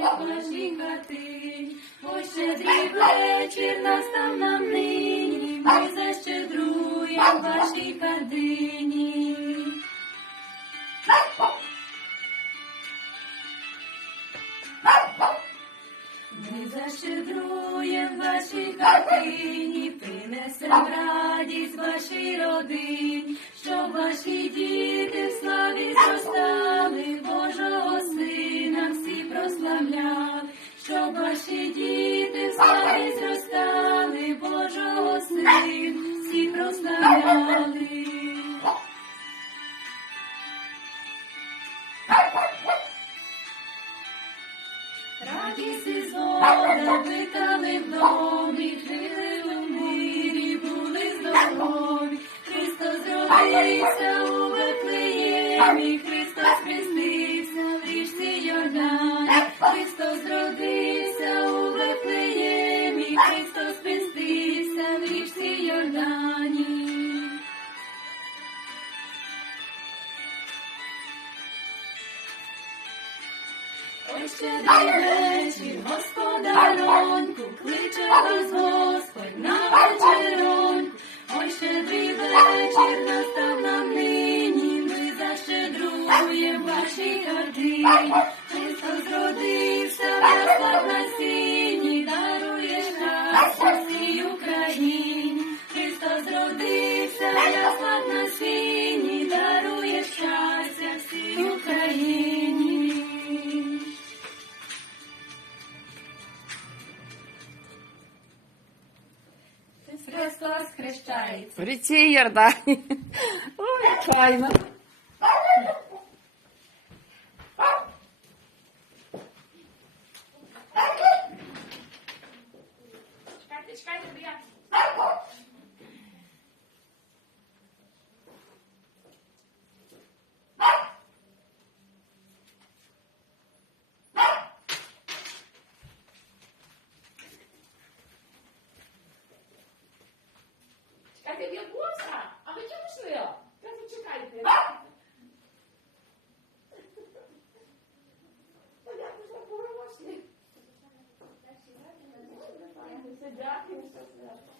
вашій хатині. Ой, щедрий вечір настав нам нині, ми защедруєм вашій хатині. Ми защедруєм вашій хатині, принесем радість вашій родині, щоб ваші діти в славі зростали, ваші діти славі зростали, Божого Сина всі прославляли. Радість і згода витали в домі, жили у мирі, були здорові. Христос родився у Вифлеємі, Христос хрестився в річці Йордані. Христос щедрий вечір, господароньку, кличе вас Господь на вечероньку. Ой, щедрий вечір настав нині, ми защедруєм вашій хатині. Христос родився, ясла на Христос хрещається. В ріці Йордані. Ой, файно. Чекайте, бо я боса. А ви чому йшли? Та зачекайте. Та так? Дякую, що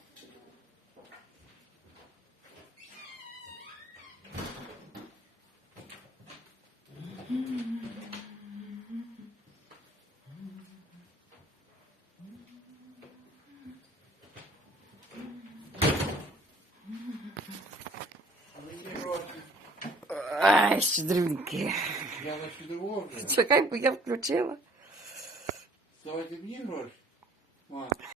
Ай, щедринки. Я на щедрову. Чекай, бо я включила. Давайте мені гроші.